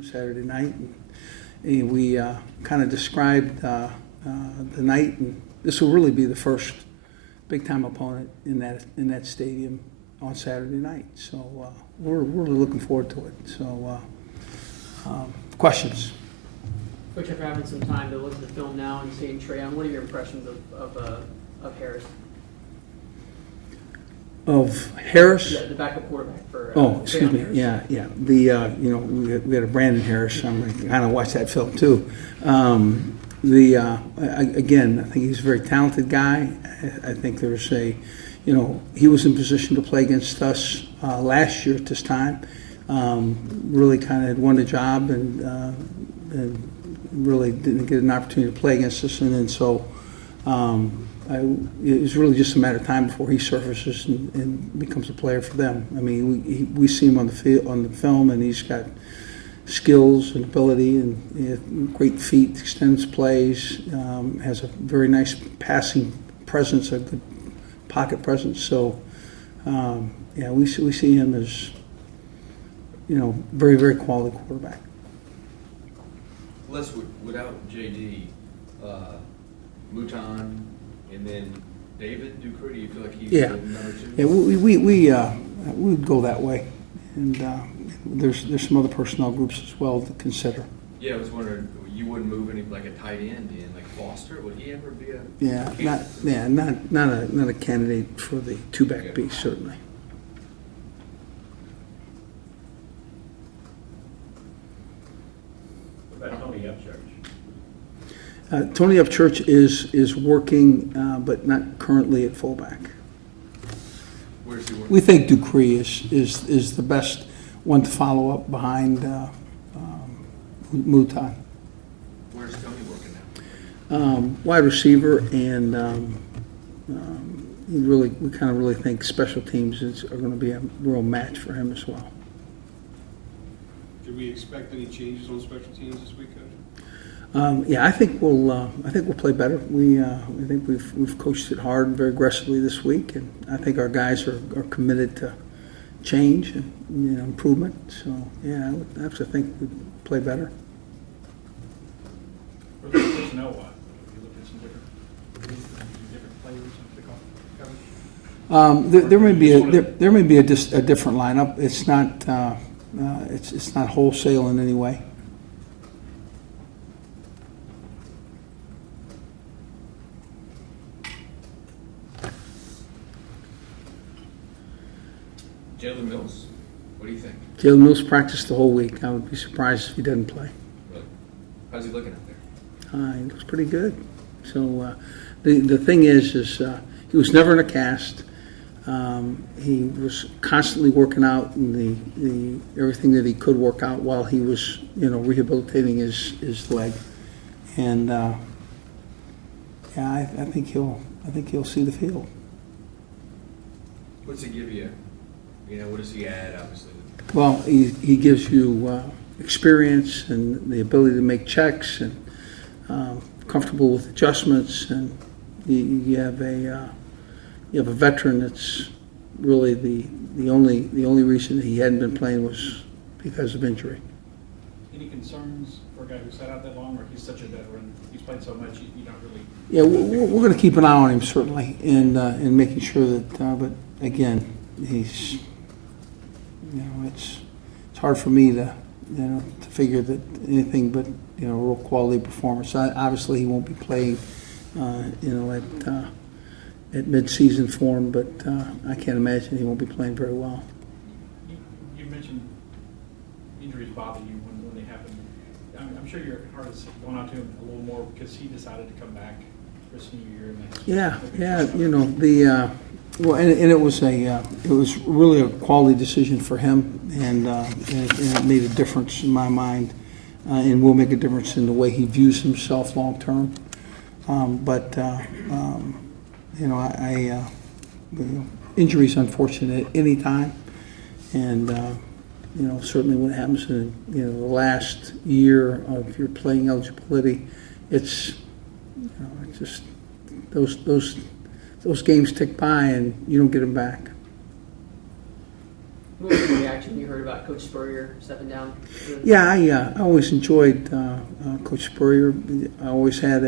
Saturday night, and we kind of described the night, and this will really be the first big-time opponent in that stadium on Saturday night. So we're really looking forward to it. So questions? Coach, after having some time to look at the film now and seeing Treon, what are your impressions of Harris? Of Harris? Yeah, the backup quarterback for. Excuse me. Harris. Yeah. The we had a Brandon Harris. I'm going to kind of watch that film too. Again, I think he's a very talented guy. I think there's he was in position to play against us last year at this time. Really kind of had won the job and really didn't get an opportunity to play against us, and then so. It was really just a matter of time before he surfaces and becomes a player for them. I mean, we see him on the field, on the film, and he's got skills and ability and great feet, extends plays, has a very nice passing presence, a good pocket presence. So, we see him as very, very quality quarterback. Les, without JD, Mouton, and then David Ducre, do you feel like he's the number two? Yeah, we would go that way, and there's some other personnel groups as well to consider. Yeah, I was wondering, you wouldn't move any like a tight end in, like Foster? Would he ever be a candidate? Not a candidate for the two-back piece, certainly. What about Tony Upchurch? Tony Upchurch is working, but not currently at fullback. Where's he working? We think Ducre is the best one to follow up behind Mouton. Where's Tony working now? Wide receiver, and we kind of really think special teams are going to be a real match for him as well. Could we expect any changes on special teams this week, Coach? I think we'll play better. I think we've coached it hard and very aggressively this week, and I think our guys are committed to change and improvement. So I would have to think we play better. For the personnel wise, if you look at some different players, There may be a different lineup. It's not it's not wholesale in any way. Jalen Mills, what do you think? Jalen Mills practiced the whole week. I would be surprised if he doesn't play. Really? How's he looking out there? He looks pretty good. So the thing is he was never in a cast. He was constantly working out the everything that he could work out while he was rehabilitating his leg, and I think he'll see the field. What's he give you? What does he add, obviously? Well, he gives you experience and the ability to make checks and comfortable with adjustments, and you have a veteran that's really the only reason that he hadn't been playing was because of injury. any concerns for a guy who sat out that long, or he's such a veteran, he's played so much, you don't really? Yeah, we're going to keep an eye on him certainly, and making sure that. But again, he's it's hard for me to figure that anything but real quality performance. Obviously, he won't be playing at mid-season form, but I can't imagine he won't be playing very well. You mentioned injuries bother you when they happen. I'm sure your heart is going out to him a little more because he decided to come back for his senior year. Well, and it was really a quality decision for him, and it made a difference in my mind, and will make a difference in the way he views himself long term. Injuries unfortunate at any time, and certainly when it happens in the last year of your playing eligibility, it's just those games tick by and you don't get them back. What was the reaction when you heard about Coach Spurrier stepping down? Yeah, I always enjoyed Coach Spurrier. I always had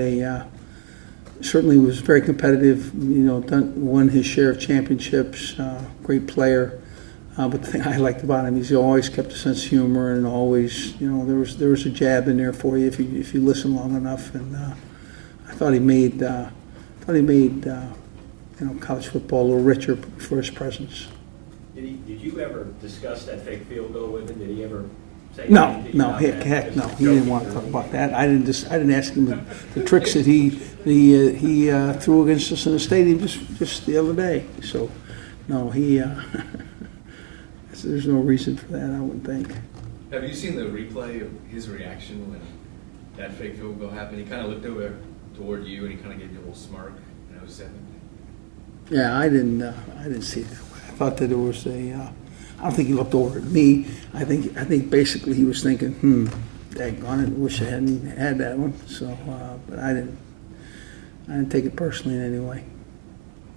certainly was very competitive, won his share of championships, great player. But the thing I liked about him is he always kept a sense of humor, and always, there was a jab in there for you if you listen long enough. And I thought he made college football a little richer for his presence. Did you ever discuss that fake field goal with him? Did he ever say No, anything no, about heck, that? heck, no. Just He didn't joking want to talk around? about that. I didn't ask him the tricks that he threw against us in the stadium just the other day. So, no, there's no reason for that, I wouldn't think. Have you seen the replay of his reaction when that fake field goal happened? He kind of looked over toward you and he kind of gave you a little smirk. And I was saying, Yeah, I didn't see it that way. I thought that there was I don't think he looked over at me. I think basically he was thinking, daggone it, wish I hadn't had that one. So, but I didn't take it personally in any way.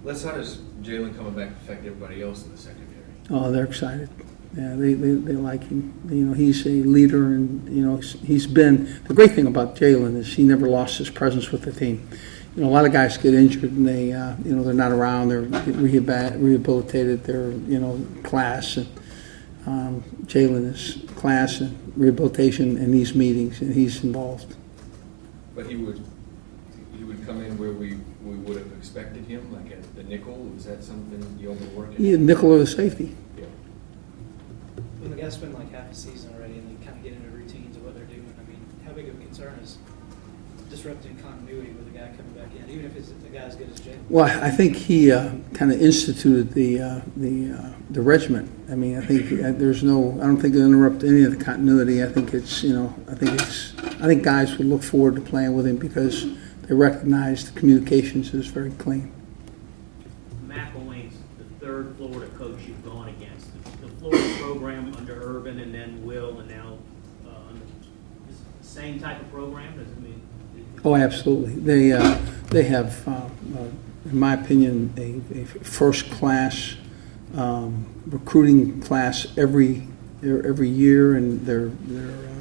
how does Jalen coming back affect everybody else in the secondary? Oh, they're excited. Yeah, they like him. He's a leader, and he's been. The great thing about Jalen is he never lost his presence with the team. A lot of guys get injured and they, they're not around. They're rehabilitated. They're, class. And Jalen is class and rehabilitation in these meetings, and he's involved. But he would come in where we would have expected him, like at the nickel. Is that something you overwork? He a nickel or the safety. Yeah. When the guys spend like half a season already and they kind of get into routines of what they're doing, I mean, how big of a concern is disrupting continuity with a guy coming back in, even if it's a guy as good as Jalen? Well, I think he kind of instituted the regiment. I mean, I think I don't think it'll interrupt any of the continuity. I think I think guys would look forward to playing with him because they recognize the communications is very clean. McElwain's the third Florida coach you've gone against. The Florida program under Urban and then Will and now is it the same type of program? Does it mean? Oh, absolutely. They have, in my opinion, a first-class recruiting class every year, and their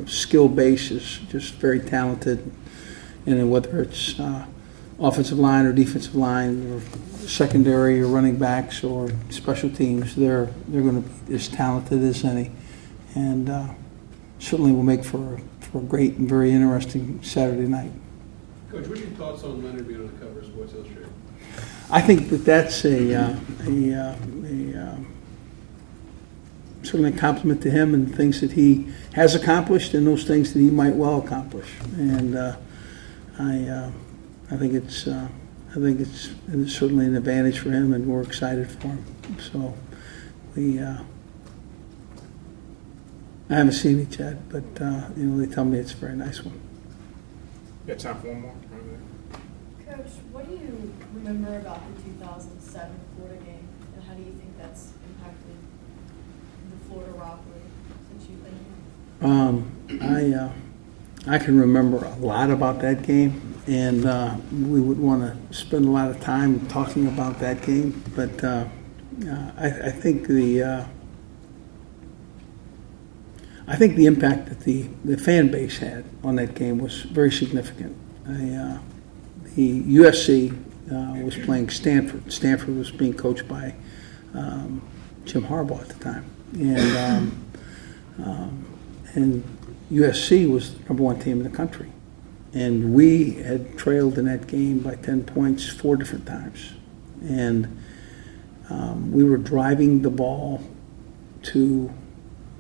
skill base is just very talented. And then whether it's offensive line or defensive line, or secondary or running backs or special teams, they're going to be as talented as any, and certainly will make for a great and very interesting Saturday night. Coach, what's your thoughts on Leonard being on the cover of Sports Illustrated? I think that's certainly a compliment to him and things that he has accomplished and those things that he might well accomplish. And I think it's certainly an advantage for him, and we're excited for him. So I haven't seen it yet, but they tell me it's a very nice one. You got time for one more? Coach, what do you remember about the 2007 Florida game, and how do you think that's impacted the Florida rivalry since you've been here? I can remember a lot about that game, and we would want to spend a lot of time talking about that game. But I think the impact that the fan base had on that game was very significant. The USC was playing Stanford. Stanford was being coached by Jim Harbaugh at the time, and USC was the number one team in the country, and we had trailed in that game by 10 points 4 different times, and we were driving the ball to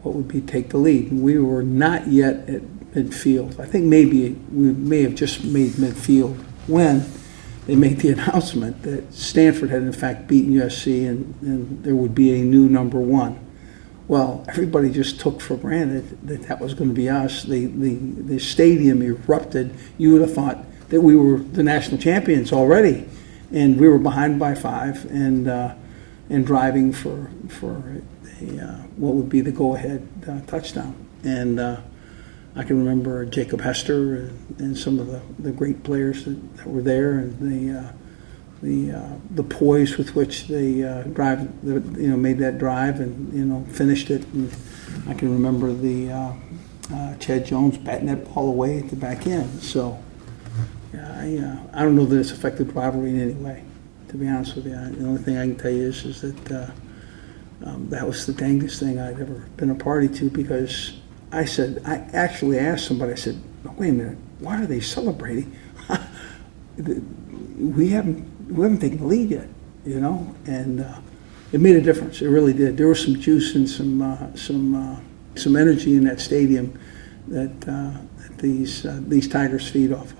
what would be take the lead. And we were not yet at midfield. I think maybe we may have just made midfield when they made the announcement that Stanford had in fact beaten USC and there would be a new number one. Well, everybody just took for granted that that was going to be us. The stadium erupted. You would have thought that we were the national champions already, and we were behind by 5 and driving for what would be the go-ahead touchdown. And I can remember Jacob Hester and some of the great players that were there, and the poise with which they made that drive and finished it. And I can remember the Chad Jones batting that ball away at the back end. So I don't know that it's affected rivalry in any way, to be honest with you. The only thing I can tell you is that that was the dangest thing I'd ever been a party to, because I actually asked somebody, I said, wait a minute, why are they celebrating? We haven't taken the lead yet, and it made a difference. It really did. There was some juice and some energy in that stadium that these Tigers feed off of.